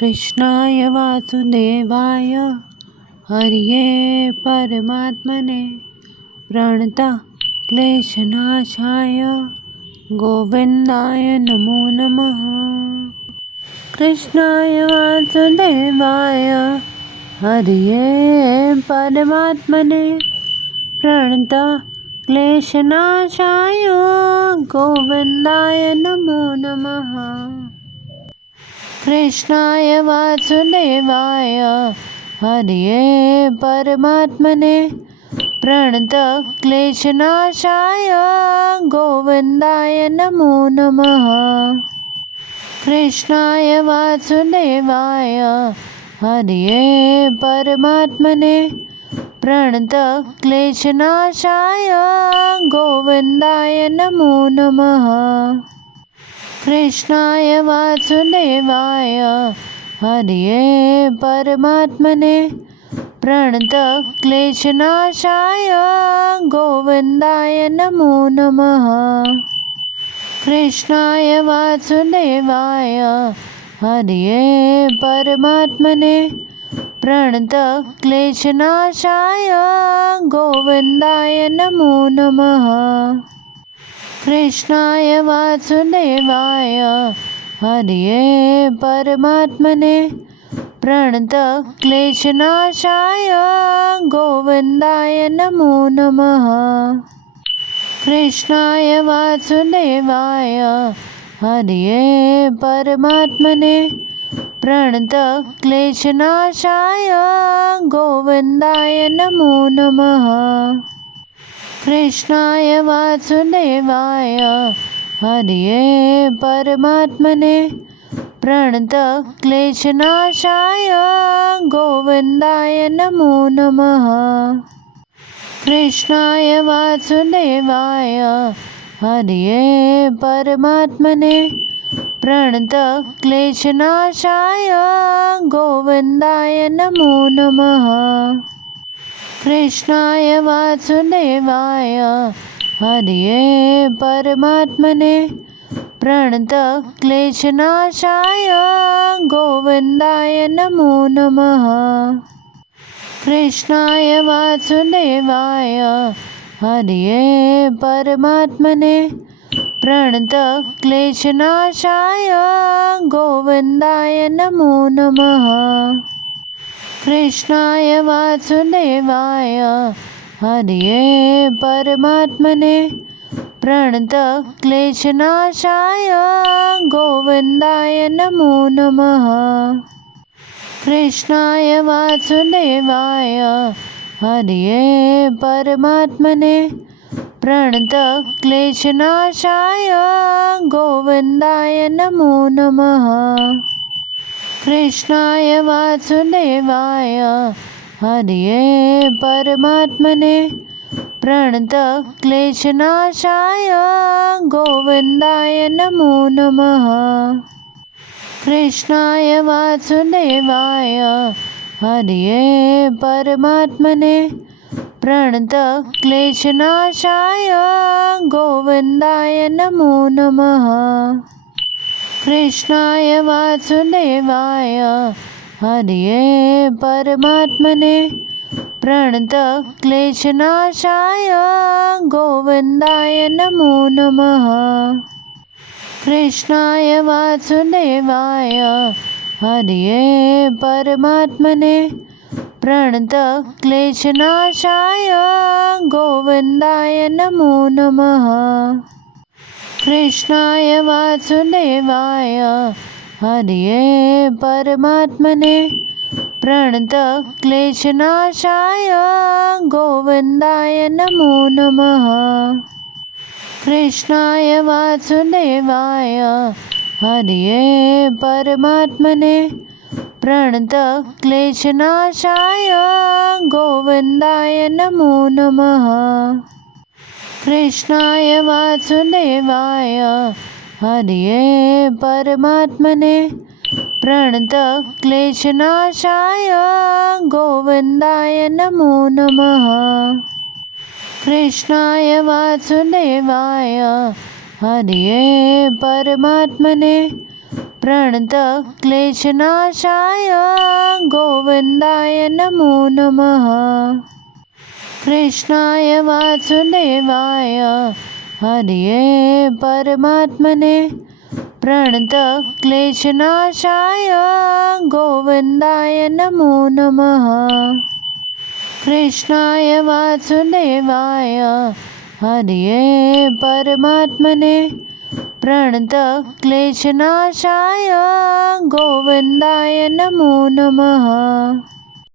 कृष्णाय वासुदेवाय हरिये परमात्मने प्रणतः क्लेशनाशाय गोविन्दाय नमो नमः। कृष्णाय वासुदेवाय हरिये परमात्मने प्रणतः क्लेशनाशाय गोविन्दाय नमो नमः। कृष्णाय वासुदेवाय हरिये परमात्मने प्रणतः क्लेशनाशाय गोविन्दाय नमो नमः। कृष्णाय वासुदेवाय हरिये परमात्मने प्रणतः क्लेशनाशाय गोविन्दाय नमो नमः। कृष्णाय वासुदेवाय हरिये परमात्मने प्रणतः क्लेशनाशाय गोविन्दाय नमो नमः। कृष्णाय वासुदेवाय हरिये परमात्मने प्रणतः क्लेशनाशाय गोविन्दाय नमो नमः। कृष्णाय वासुदेवाय हरिये परमात्मने प्रणतः क्लेशनाशाय गोविन्दाय नमो नमः। कृष्णाय वासुदेवाय हरिये परमात्मने प्रणतः क्लेशनाशाय गोविन्दाय नमो नमः। कृष्णाय वासुदेवाय हरिये परमात्मने प्रणतः क्लेशनाशाय गोविन्दाय नमो नमः। कृष्णाय वासुदेवाय हरिये परमात्मने प्रणतः क्लेशनाशाय गोविन्दाय नमो नमः। कृष्णाय वासुदेवाय हरिये परमात्मने प्रणतः क्लेशनाशाय गोविन्दाय नमो नमः। कृष्णाय वासुदेवाय हरिये परमात्मने प्रणतः क्लेशनाशाय गोविन्दाय नमो नमः। कृष्णाय वासुदेवाय हरिये परमात्मने प्रणतः क्लेशनाशाय गोविन्दाय नमो नमः। कृष्णाय वासुदेवाय हरिये परमात्मने प्रणतः क्लेशनाशाय गोविन्दाय नमो नमः। कृष्णाय वासुदेवाय हरिये परमात्मने प्रणतः क्लेशनाशाय गोविन्दाय नमो नमः। कृष्णाय वासुदेवाय हरिये परमात्मने प्रणतः क्लेशनाशाय गोविन्दाय नमो नमः। कृष्णाय वासुदेवाय हरिये परमात्मने प्रणतः क्लेशनाशाय गोविन्दाय नमो नमः। कृष्णाय वासुदेवाय हरिये परमात्मने प्रणतः क्लेशनाशाय गोविन्दाय नमो नमः। कृष्णाय वासुदेवाय हरिये परमात्मने प्रणतः क्लेशनाशाय गोविन्दाय नमो नमः। कृष्णाय वासुदेवाय हरिये परमात्मने प्रणतः क्लेशनाशाय गोविन्दाय नमो नमः। कृष्णाय वासुदेवाय हरिये परमात्मने प्रणतः क्लेशनाशाय गोविन्दाय नमो नमः। कृष्णाय वासुदेवाय हरिये परमात्मने प्रणतक्लेशनाशाय गोविन्दाय नमो नमः। कृष्णाय वासुदेवाय हरये परमात्मने प्रणतक्लेशनाशाय गोविन्दाय नमो नमः। कृष्णाय वासुदेवाय हरये परमात्मने प्रणतक्लेशनाशाय गोविन्दाय नमो नमः।